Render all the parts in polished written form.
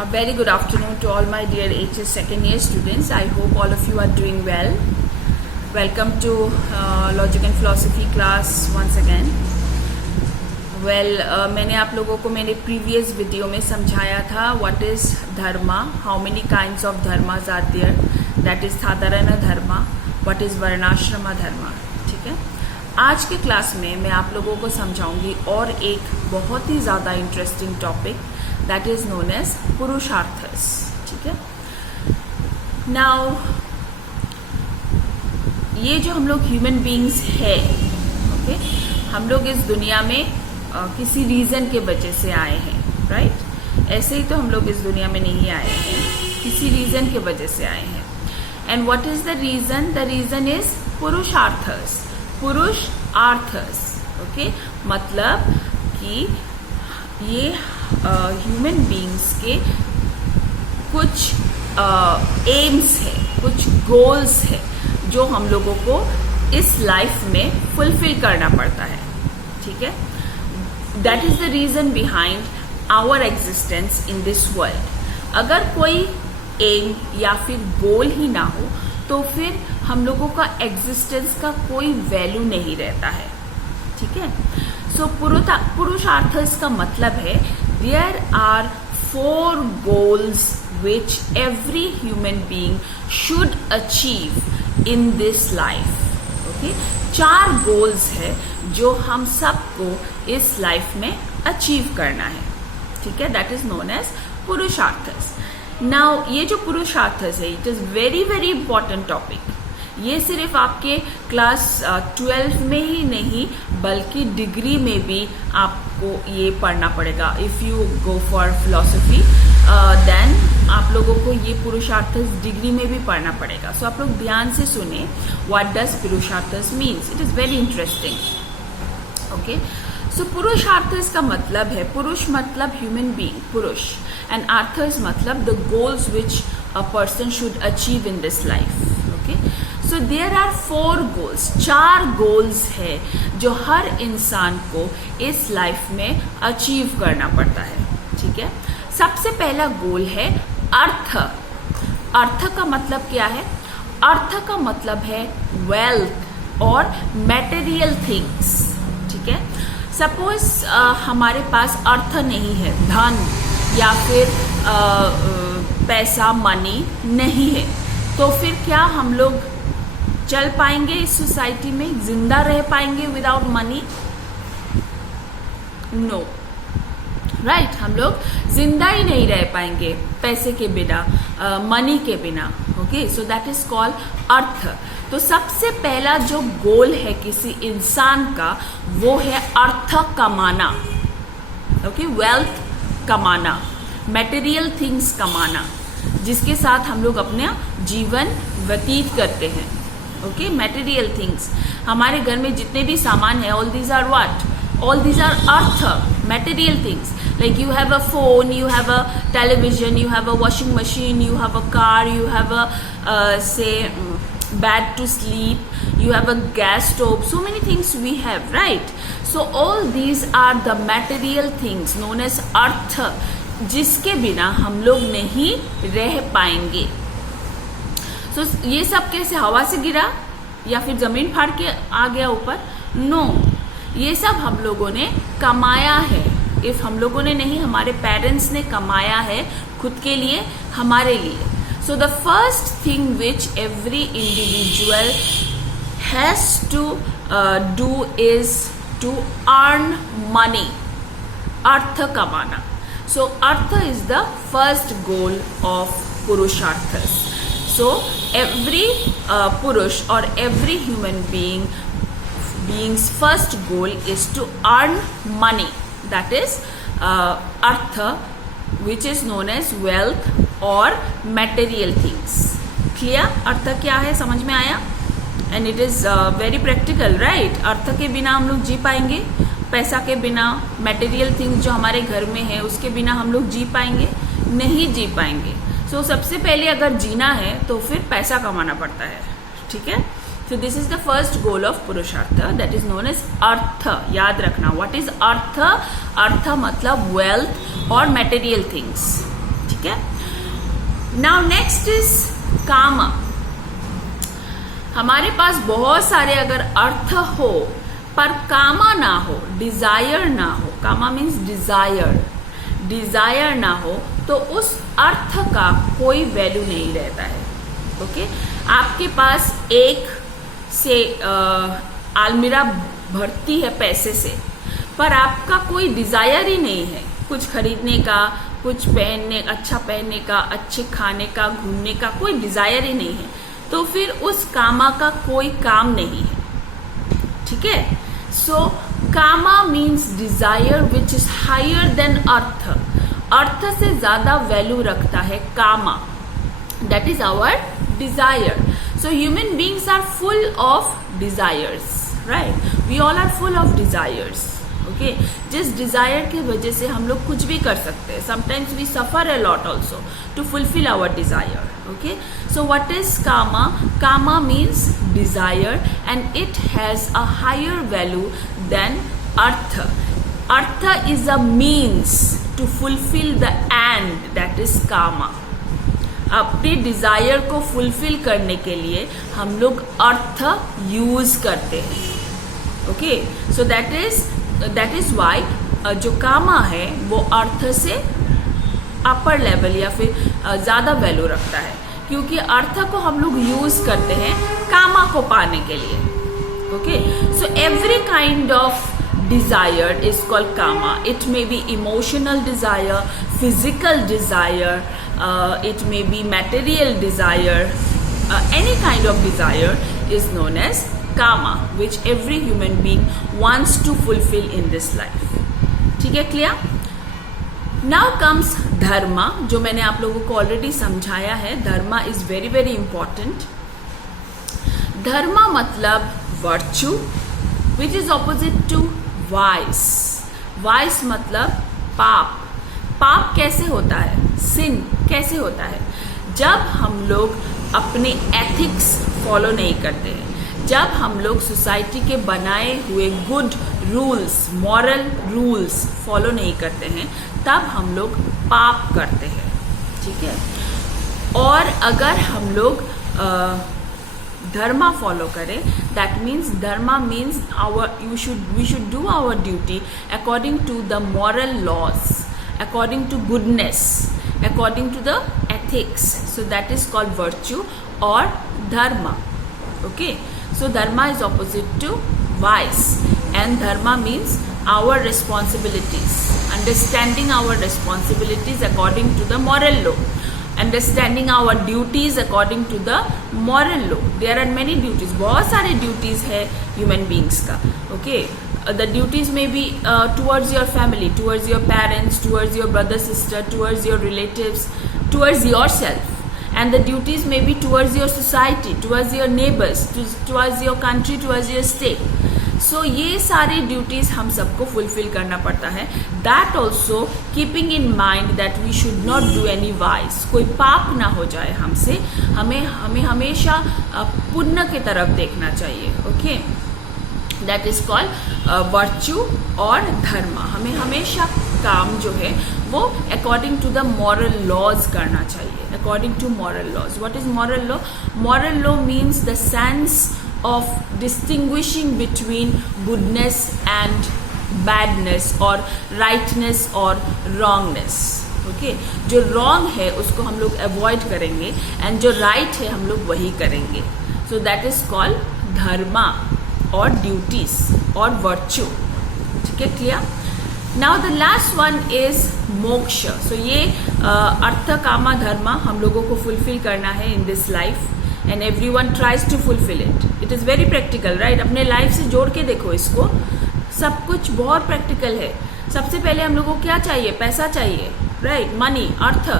A very good afternoon to all my dear HS second year students. I hope all of you are doing well. Welcome to Logic and Philosophy class once again. मैंने आप लोगों को मेरे previous video में समझाया था what is dharma, how many kinds of dharmas are there, that is sadharana dharma, what is वर्णाश्रम धर्मा. ठीक है, आज के क्लास में मैं आप लोगों को समझाऊंगी और एक बहुत ही ज़्यादा interesting topic that is known as purusharthas. ठीक है, नाउ ये जो हम लोग ह्यूमन बीइंग्स है, ओके, हम लोग इस दुनिया में किसी रीजन के वजह से आए हैं, राइट? ऐसे ही तो हम लोग इस दुनिया में नहीं आए हैं, किसी रीजन के वजह से आए हैं. And what is the reason? The reason is purusharthas. Purusharthas, okay, मतलब कि ये ह्यूमन बीइंग्स के कुछ एम्स है, कुछ गोल्स है जो हम लोगों को इस लाइफ में फुलफिल करना पड़ता है. ठीक है, that is the reason behind our existence in this world. अगर कोई एम या फिर गोल ही ना हो तो फिर हम लोगों का एग्जिस्टेंस का कोई वैल्यू नहीं रहता है. ठीक है, सो पुरुषार्थस का मतलब है there are 4 goals which every human being should achieve in this life. Okay? 4 goals है जो हम सबको इस लाइफ में अचीव करना है. ठीक है, that is known as purusharthas. Now ये जो पुरुषार्थस है, it is very very important topic. ये सिर्फ आपके क्लास 12 में ही नहीं बल्कि डिग्री में भी आपको ये पढ़ना पड़ेगा. If you go for philosophy then आप लोगों को ये पुरुषार्थस डिग्री में भी पढ़ना पड़ेगा. सो आप लोग ध्यान से सुने what does purusharthas means. It is very interesting. Okay, so purusharthas का मतलब है, पुरुष मतलब ह्यूमन बीइंग, पुरुष, एंड आर्थस मतलब the goals which a person should achieve in this life. Okay, so there are 4 goals. 4 goals है जो हर इंसान को इस लाइफ में अचीव करना पड़ता है. ठीक है, सबसे पहला गोल है अर्थ. अर्थ का मतलब क्या है? अर्थ का मतलब है वेल्थ और मटेरियल थिंग्स. ठीक है, सपोज हमारे पास अर्थ नहीं है, धन या फिर पैसा, मनी नहीं है, तो फिर क्या हम लोग चल पाएंगे इस सोसाइटी में, जिंदा रह पाएंगे विदाउट मनी? नो, राइट, हम लोग जिंदा ही नहीं रह पाएंगे पैसे के बिना, मनी के बिना. Okay, so that is called अर्थ. तो सबसे पहला जो गोल है किसी इंसान का वो है अर्थ कमाना. ओके, वेल्थ कमाना, मटेरियल थिंग्स कमाना, जिसके साथ हम लोग अपना जीवन व्यतीत करते हैं. ओके, मटेरियल थिंग्स, हमारे घर में जितने भी सामान है, all these are what? All these are earth, material things. Like you have a phone, you have a television, you have a washing machine, you have a car, you have a say bed to sleep, you have a gas stove. So many things we have, right? So all these are the material things known as earth, जिसके बिना हम लोग नहीं रह पाएंगे. So ये सब कैसे, हवा से गिरा या फिर जमीन फाड़ के आ गया ऊपर? No, ये सब हम लोगों ने कमाया है. इफ हम लोगों ने नहीं, हमारे पेरेंट्स ने कमाया है खुद के लिए, हमारे लिए. So the first thing which every individual has to do is to earn money. अर्थ कमाना. So artha is the first goal of purusharthas. So every purusha or every human being's first goal is to earn money, that is artha, which is known as wealth or material things. Clear? artha क्या है, समझ में आया? And it is very practical, right? अर्थ के बिना हम लोग जी पाएंगे? पैसा के बिना, material things जो हमारे घर में है उसके बिना हम लोग जी पाएंगे? नहीं जी पाएंगे. So सबसे पहले अगर जीना है तो फिर पैसा कमाना पड़ता है. ठीक है, So this is the first goal of पुरुषार्थ, that is known as अर्थ. याद रखना, what is अर्थ? अर्थ मतलब wealth और material things. ठीक है. नाउ नेक्स्ट इज कामा. हमारे पास बहुत सारे अगर अर्थ हो पर कामा ना हो, डिजायर ना हो, कामा मीन्स डिजायर ना हो, तो उस अर्थ का कोई वैल्यू नहीं रहता है. ओके. आपके पास एक से अलमीरा भरती है पैसे से, पर आपका कोई डिजायर ही नहीं है कुछ खरीदने का, कुछ अच्छा पहनने का, अच्छे खाने का, घूमने का, कोई डिजायर ही नहीं है, तो फिर उस कामा का कोई काम नहीं है. ठीक है. So kama means desire which is higher than artha. अर्थ से ज्यादा वैल्यू रखता है कामा. That is our desire. So human beings are full of desires, right. We all are full of desires. Okay. जिस डिजायर की वजह से हम लोग कुछ भी कर सकते हैं. Sometimes we suffer a lot also to fulfil our desire. Okay, so what is kama? Kama means desire and it has a higher value than artha. Artha is a means to fulfill the end, that is kama. अपने desire को fulfil करने के लिए हम लोग अर्थ use करते हैं. Okay. So that is why जो कामा है वो अर्थ से अपर लेवल या फिर ज्यादा वैल्यू रखता है, क्योंकि अर्थ को हम लोग यूज करते हैं कामा को पाने के लिए. Okay. So every kind of desire is called कामा. It may be emotional desire, physical desire, it may be material desire, any kind of desire is known as कामा, which every human being wants to fulfil in this life. ठीक है. Clear. Now comes धर्मा, जो मैंने आप लोगों को already समझाया है. धर्मा इज वेरी वेरी इंपॉर्टेंट. धर्मा मतलब virtue which is opposite to vice. Vice मतलब पाप. पाप कैसे होता है? सिन कैसे होता है? जब हम लोग अपने एथिक्स फॉलो नहीं करते हैं, जब हम लोग सोसाइटी के बनाए हुए good rules, moral rules follow नहीं करते हैं, तब हम लोग पाप करते हैं. ठीक है. और अगर हम लोग धर्मा फॉलो करें, that means dharma means we should do our duty according to the moral laws, according to goodness, according to the ethics. So that is called virtue और dharma. Okay. So dharma is opposite to vice and dharma means our responsibilities, understanding our responsibilities according to the moral law, understanding our duties according to the moral law. There are many duties. बहुत सारे duties है human beings का. Okay. The duties may be towards your family, towards your parents, towards your brother, sister, towards your relatives, towards yourself. And the duties may be towards your society, towards your neighbors, towards your country, towards your state. So ये सारी duties हम सबको fulfil करना पड़ता है. That also keeping in mind that we should not do any vice. कोई पाप ना हो जाए हमसे. हमें हमेशा पुण्य की तरफ देखना चाहिए. Okay. That is called virtue और धर्मा. हमें हमेशा काम जो है वो according to the moral laws करना चाहिए. According to moral laws. What is moral law? Moral law means the sense of distinguishing between goodness and badness or rightness or wrongness. Okay. जो wrong है उसको हम लोग avoid करेंगे and जो right है हम लोग वही करेंगे. So that is called dharma और duties और virtue. ठीक है. clear? Now the last one is moksha. So ये अर्थ कामा धर्मा हम लोगों को fulfill करना है in this life. And everyone tries to fulfill it. It is very practical, right? अपने लाइफ से जोड़ के देखो इसको. सब कुछ बहुत प्रैक्टिकल है. सबसे पहले हम लोगों को क्या चाहिए? पैसा चाहिए, राइट? मनी, अर्थ.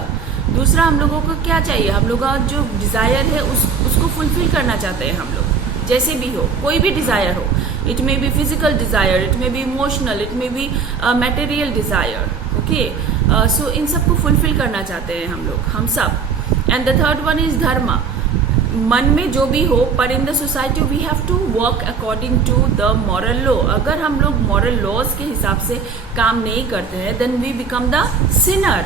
दूसरा हम लोगों को क्या चाहिए? हम लोगों का जो डिजायर है उसको फुलफिल करना चाहते हैं हम लोग. जैसे भी हो, कोई भी डिजायर हो. It may be physical desire, it may be emotional, it may be material desire. Okay. So इन सबको फुलफिल करना चाहते हैं हम लोग, हम सब. And the third one is dharma. मन में जो भी हो, पर in the society we have to work according to the moral law. अगर हम लोग मॉरल लॉज के हिसाब से काम नहीं करते हैं, then we become the sinner.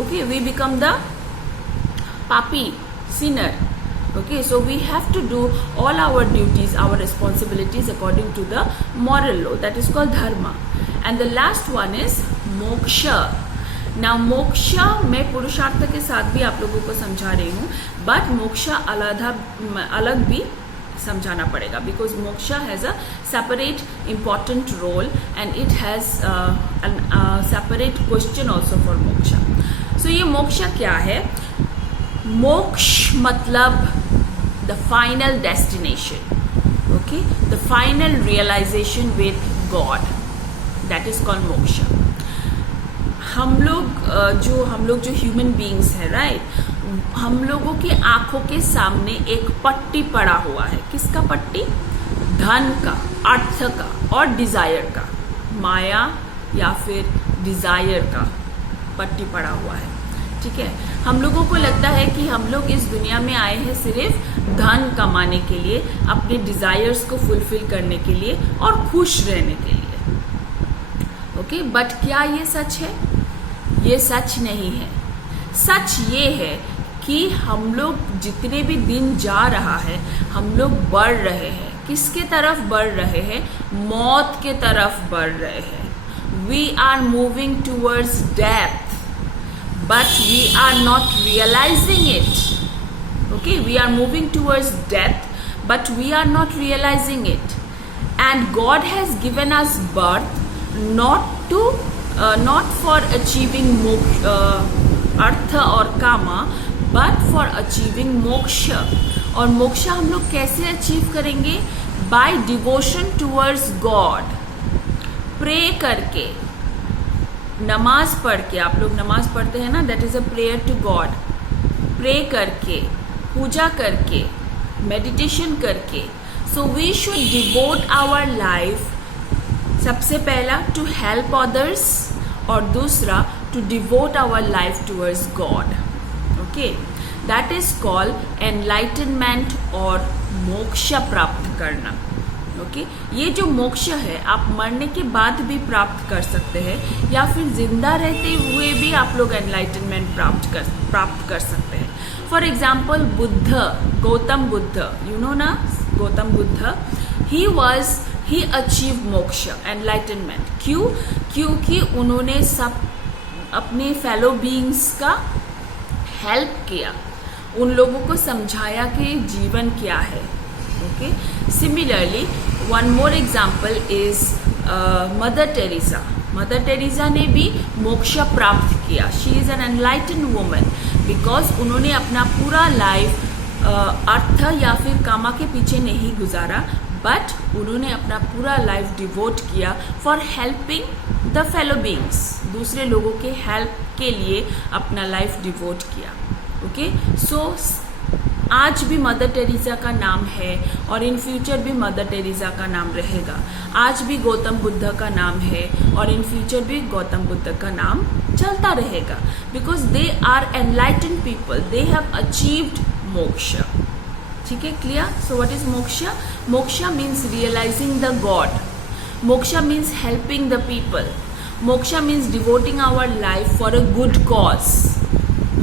Okay, we become the papi, sinner. Okay, so we have to do all our duties, our responsibilities according to the moral law, that is called dharma. And the last one is moksha. Now moksha मैं पुरुषार्थ के साथ भी आप लोगों को समझा रही हूँ, but मोक्षा अलग भी समझाना पड़ेगा, because moksha has a separate important role and it has separate question also for moksha. So ये मोक्षा क्या है? मोक्ष मतलब the final destination, okay, the final realisation with God, that is called moksha. हम लोग जो ह्यूमन बीइंग्स है, राइट, हम लोगों की आंखों के सामने एक पट्टी पड़ा हुआ है. किसका पट्टी? धन का, अर्थ का और डिजायर का, माया या फिर डिजायर का पट्टी पड़ा हुआ है. ठीक है, हम लोगों को लगता है कि हम लोग इस दुनिया में आए हैं सिर्फ धन कमाने के लिए, अपने डिजायर्स को फुलफिल करने के लिए और खुश रहने के लिए. ओके, बट क्या ये सच है? ये सच नहीं है. सच ये है कि हम लोग जितने भी दिन जा रहा है, हम लोग बढ़ रहे हैं. किसके तरफ बढ़ रहे हैं? मौत के तरफ बढ़ रहे हैं. We are moving towards death, but we are not realising it. Okay, we are moving towards death, but we are not realising it. And God has given us birth not for achieving अर्थ और कामा, but for achieving moksha. और मोक्षा हम लोग कैसे achieve करेंगे? by devotion towards God. Pray करके, नमाज पढ़ के, आप लोग नमाज पढ़ते हैं ना, that is a prayer to God. Pray करके, पूजा करके, मेडिटेशन करके. so we should devote our life, सबसे पहला टू हेल्प अदर्स और दूसरा to devote our life towards God. Okay, that is called enlightenment और मोक्ष प्राप्त करना. ओके, ये जो मोक्ष है आप मरने के बाद भी प्राप्त कर सकते हैं या फिर जिंदा रहते हुए भी आप लोग एनलाइटनमेंट प्राप्त कर सकते हैं. For example Gautam Buddha, you know ना, गौतम बुद्ध, ही अचीव मोक्ष, एनलाइटनमेंट. क्यों? क्योंकि उन्होंने सब अपने फेलो बीइंग्स का हेल्प किया, उन लोगों को समझाया कि जीवन क्या है. Okay, similarly one more example is mother Teresa. Mother Teresa ने भी मोक्ष प्राप्त किया. She is an enlighten woman because उन्होंने अपना पूरा लाइफ अर्थ या फिर कामा के पीछे नहीं गुजारा, बट उन्होंने अपना पूरा लाइफ डिवोट किया for helping the fellow beings. दूसरे लोगों के हेल्प के लिए अपना लाइफ डिवोट किया. ओके, सो आज भी मदर टेरेसा का नाम है और इन फ्यूचर भी मदर टेरेसा का नाम रहेगा. आज भी गौतम बुद्ध का नाम है और इन फ्यूचर भी गौतम बुद्ध का नाम चलता रहेगा, because they are enlighten people, they have achieved मोक्ष. ठीक है, क्लियर? So what is moksha? Moksha means realising the God. मोक्षा मीन्स हेल्पिंग द पीपल. मोक्षा means devoting our life for a good cause.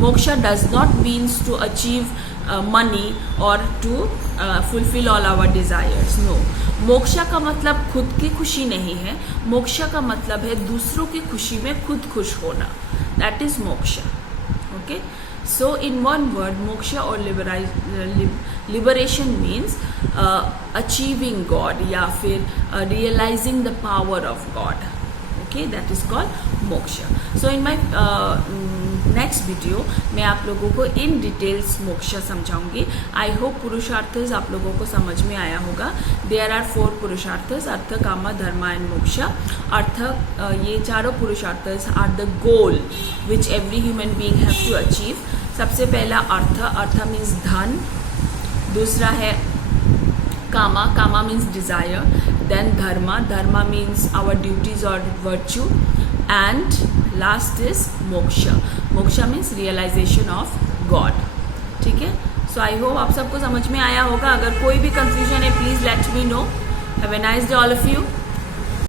मोक्षा does not means to achieve money or to fulfill all our desires. No, मोक्षा का मतलब खुद की खुशी नहीं है. मोक्षा का मतलब है दूसरों की खुशी में खुद खुश होना. That is moksha. Okay, so in one word, moksha और liberation means achieving God या फिर realizing the power of God. Okay, that is called moksha. So in my next video मैं आप लोगों को इन डिटेल्स मोक्षा समझाऊंगी. आई होप पुरुषार्थस आप लोगों को समझ में आया होगा. There are 4 purusharthas, artha, kama, dharma and moksha. अर्थ, ये चारों purusharthas are the goal which every human being have to achieve. सबसे पहला अर्थ. अर्थ मीन्स धन. दूसरा है कामा. Kama means desire. Then dharma. Dharma means our duties और virtue. And last is moksha. Moksha means realisation of God. ठीक है, सो आई होप आप सबको समझ में आया होगा. अगर कोई भी कंफ्यूजन है please let me know. Have a nice day all of you.